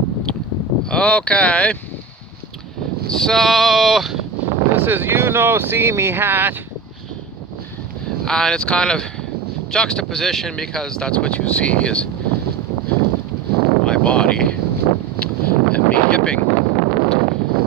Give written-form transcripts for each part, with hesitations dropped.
Okay, so this is see me hat, and it's kind of juxtaposition because that's what you see is my body and me yipping.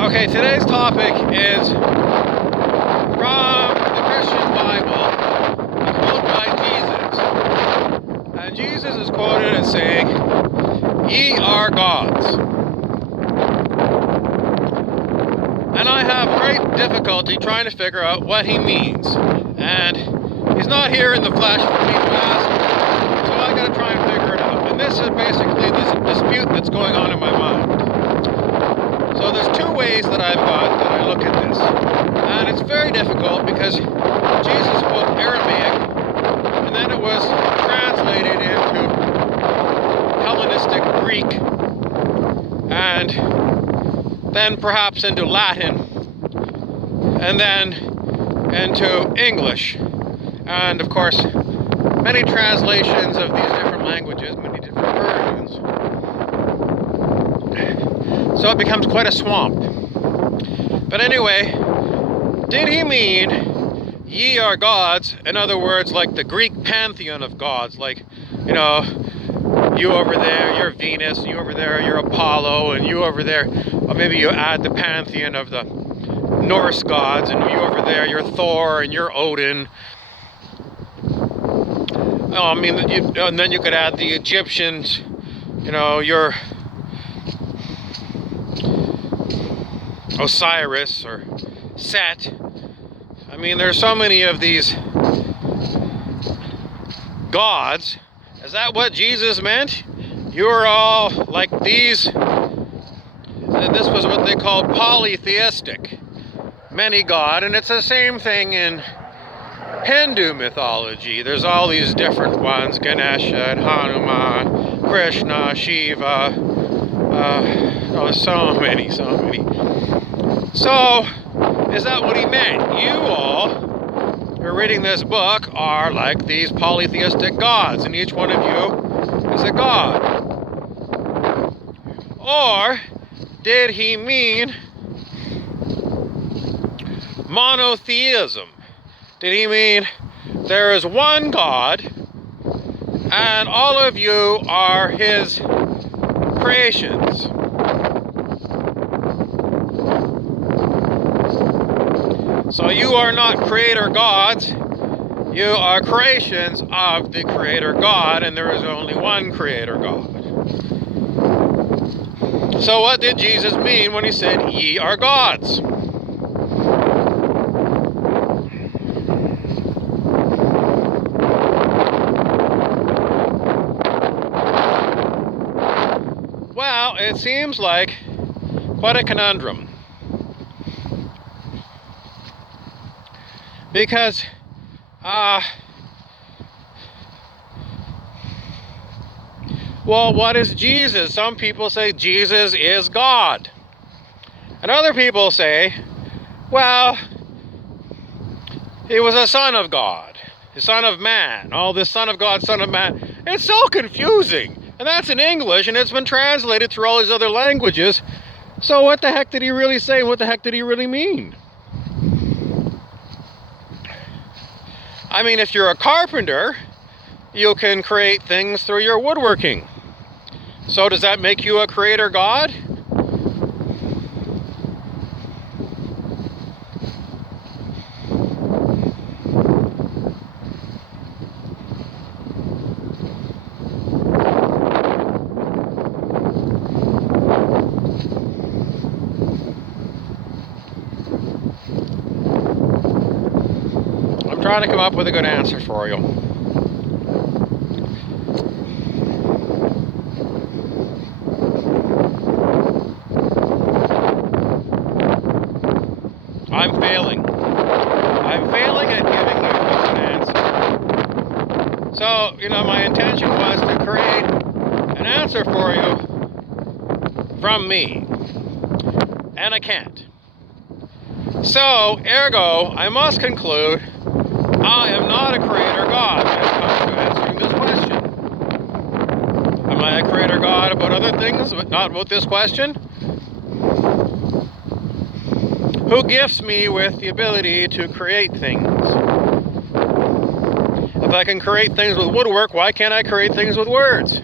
Okay, today's topic is from the Christian Bible, a quote by Jesus. And Jesus is quoted as saying, "Ye are gods." And I have great difficulty trying to figure out what he means. And he's not here in the flesh for me to ask, so I gotta try and figure it out. And this is basically this dispute that's going on in my mind. So there's two ways that I've got that I look at this. And it's very difficult because Jesus spoke Aramaic, and then it was translated into Hellenistic Greek, and then perhaps into Latin, and then into English. And of course, many translations of these different languages, many different versions. So it becomes quite a swamp. But anyway, did he mean ye are gods? In other words, like the Greek pantheon of gods, like, you over there, you're Venus, you over there, you're Apollo, and you over there, or maybe you add the pantheon of the Norse gods, and you over there, you're Thor, and you're Odin. And then you could add the Egyptians, your Osiris or Set. There's so many of these gods. Is that what Jesus meant? You're all like these. This was what they called polytheistic, many god, and it's the same thing in Hindu mythology. There's all these different ones: Ganesha and Hanuman, Krishna, Shiva. So many. So, is that what he meant? You all who are reading this book are like these polytheistic gods, and each one of you is a god. Or did he mean monotheism? Did he mean there is one God and all of you are his creations? So you are not creator gods, you are creations of the creator God, and there is only one creator God. So what did Jesus mean when he said, ye are gods? Well, it seems like quite a conundrum. Because, well, what is Jesus? Some people say Jesus is God. And other people say, well, he was a son of God, the son of man. All this son of God, son of man. It's so confusing. And that's in English, and it's been translated through all these other languages. So what the heck did he really say? What the heck did he really mean? If you're a carpenter, you can create things through your woodworking. So does that make you a creator god? I'm trying to come up with a good answer for you. I'm failing. I'm failing at giving you an answer. So, my intention was to create an answer for you from me. And I can't. So, ergo, I must conclude I am not a creator God when it comes to answering this question. Am I a creator creator God about other things, but not about this question? Who gifts me with the ability to create things? If I can create things with woodwork, why can't I create things with words?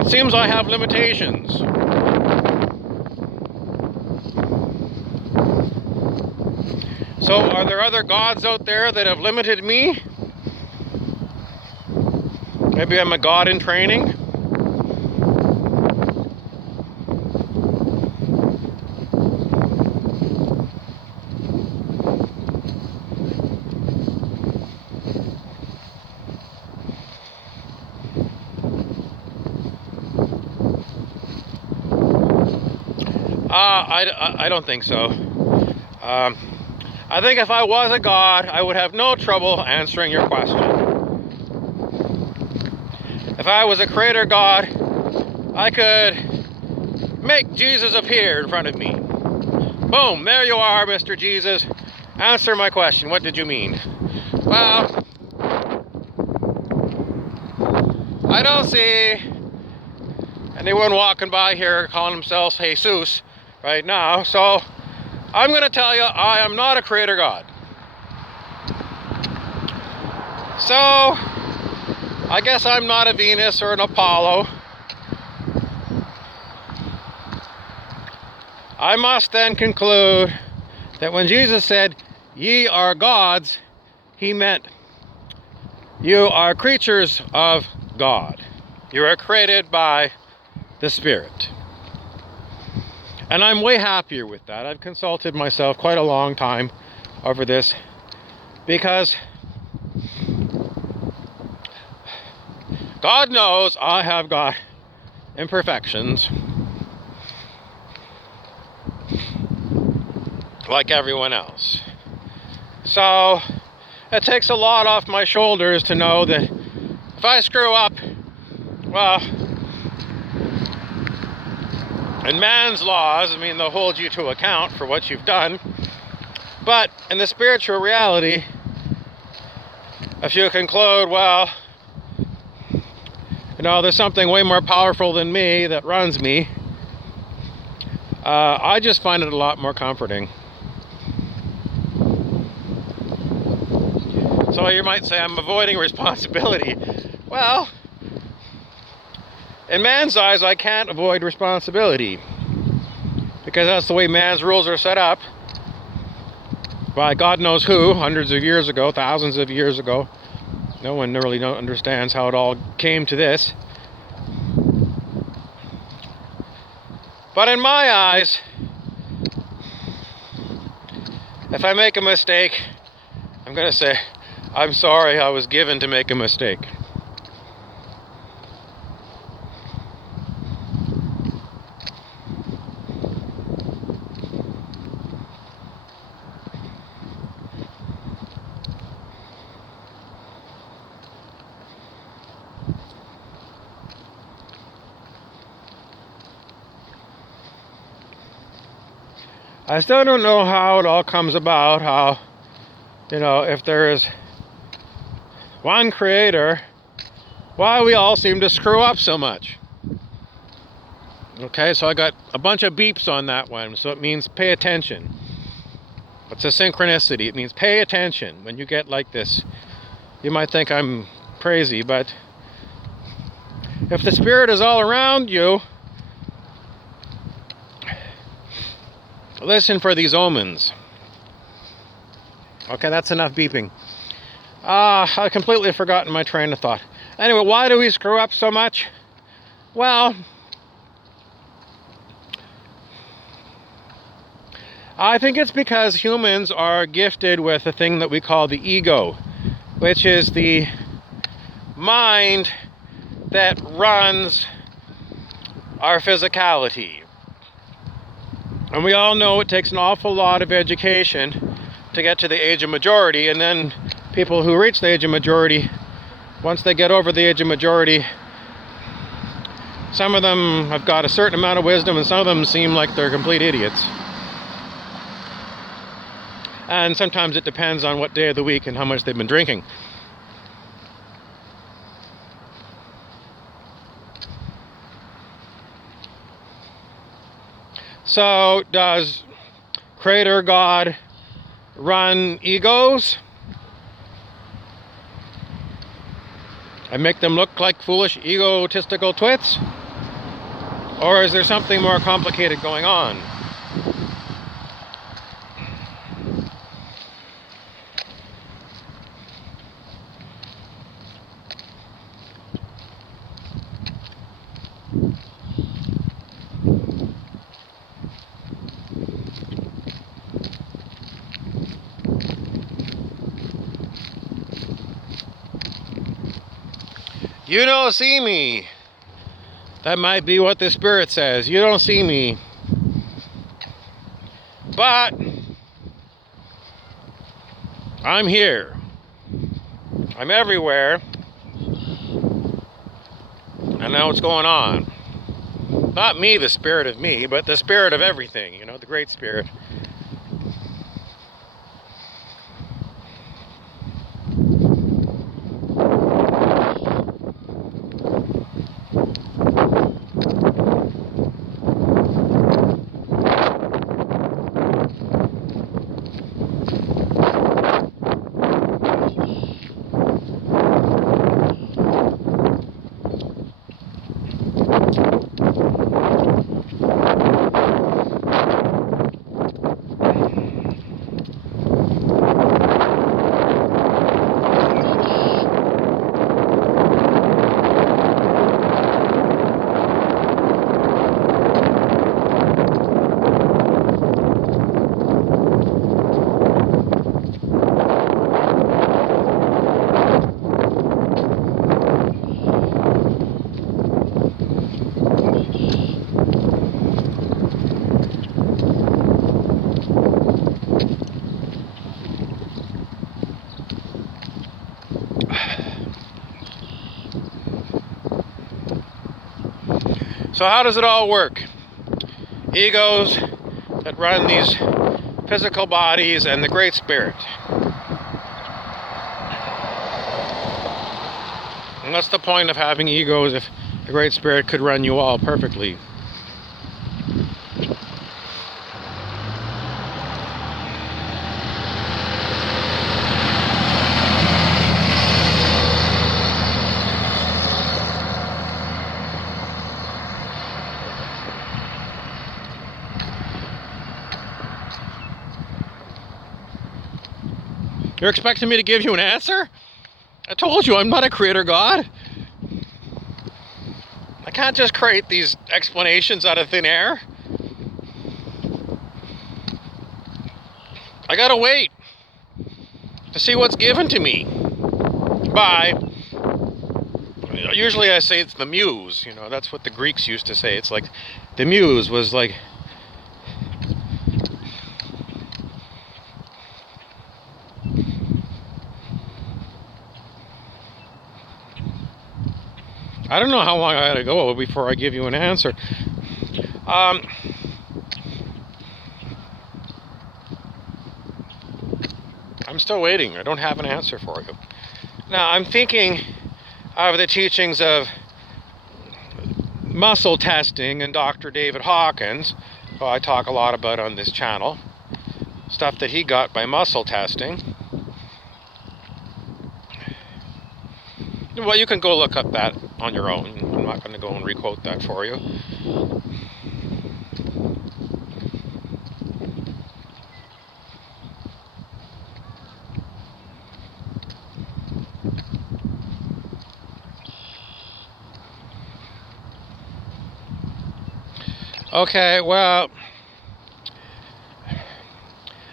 It seems I have limitations. So are there other gods out there that have limited me? Maybe I'm a god in training? I don't think so. I think if I was a god, I would have no trouble answering your question. If I was a creator god, I could make Jesus appear in front of me. Boom, there you are, Mr. Jesus. Answer my question. What did you mean? Well, I don't see anyone walking by here calling themselves Jesus right now, so I'm going to tell you I am not a creator God. So I guess I'm not a Venus or an Apollo. I must then conclude that when Jesus said, "Ye are gods," he meant you are creatures of God. You are created by the Spirit. And I'm way happier with that. I've consulted myself quite a long time over this because God knows I have got imperfections like everyone else. So it takes a lot off my shoulders to know that if I screw up, well, in man's laws, I mean, they'll hold you to account for what you've done. But in the spiritual reality, if you conclude, well, you know, there's something way more powerful than me that runs me, I just find it a lot more comforting. So you might say I'm avoiding responsibility. Well, in man's eyes, I can't avoid responsibility because that's the way man's rules are set up by God knows who, hundreds of years ago, thousands of years ago. No one really understands how it all came to this. But in my eyes, if I make a mistake, I'm going to say, I'm sorry I was given to make a mistake. I still don't know how it all comes about, how, you know, if there is one creator, why we all seem to screw up so much. Okay, so I got a bunch of beeps on that one, so it means pay attention. It's a synchronicity. It means pay attention. When you get like this, you might think I'm crazy, but if the Spirit is all around you, listen for these omens. Okay, that's enough beeping. I've completely forgotten my train of thought. Anyway, why do we screw up so much? Well, I think it's because humans are gifted with a thing that we call the ego, which is the mind that runs our physicality. And we all know it takes an awful lot of education to get to the age of majority, and then people who reach the age of majority, once they get over the age of majority, some of them have got a certain amount of wisdom and some of them seem like they're complete idiots. And sometimes it depends on what day of the week and how much they've been drinking. So, does Creator God run egos and make them look like foolish, egotistical twits? Or is there something more complicated going on? You don't see me. That might be what the Spirit says. You don't see me. But I'm here. I'm everywhere. I know what's going on. Not me, the spirit of me, but the spirit of everything, you know, the Great Spirit. So how does it all work? Egos that run these physical bodies and the Great Spirit. And what's the point of having egos if the Great Spirit could run you all perfectly? You're expecting me to give you an answer? I told you I'm not a creator God. I can't just create these explanations out of thin air. I gotta wait to see what's given to me by, usually I say it's the muse, you know, that's what the Greeks used to say. It's like the muse was like, I don't know how long I gotta go before I give you an answer. I'm still waiting. I don't have an answer for you. Now, I'm thinking of the teachings of muscle testing and Dr. David Hawkins, who I talk a lot about on this channel. Stuff that he got by muscle testing. Well, you can go look up that on your own. I'm not going to go and requote that for you. Okay, well,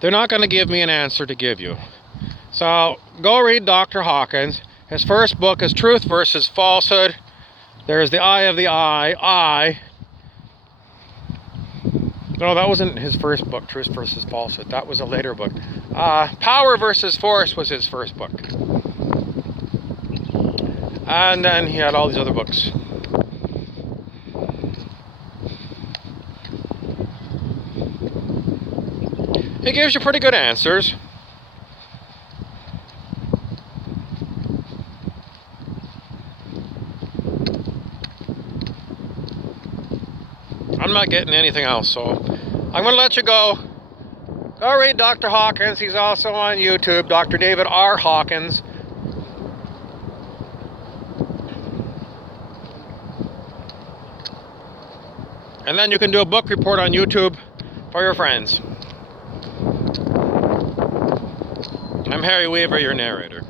they're not going to give me an answer to give you. So, go read Dr. Hawkins. His first book is Truth versus Falsehood. There's the Eye of the Eye. No, that wasn't his first book, Truth versus Falsehood. That was a later book. Power versus Force was his first book. And then he had all these other books. He gives you pretty good answers. I'm not getting anything else, so I'm going to let you go. Go read Dr. Hawkins. He's also on YouTube, Dr. David R. Hawkins. And then you can do a book report on YouTube for your friends. I'm Harry Weaver, your narrator.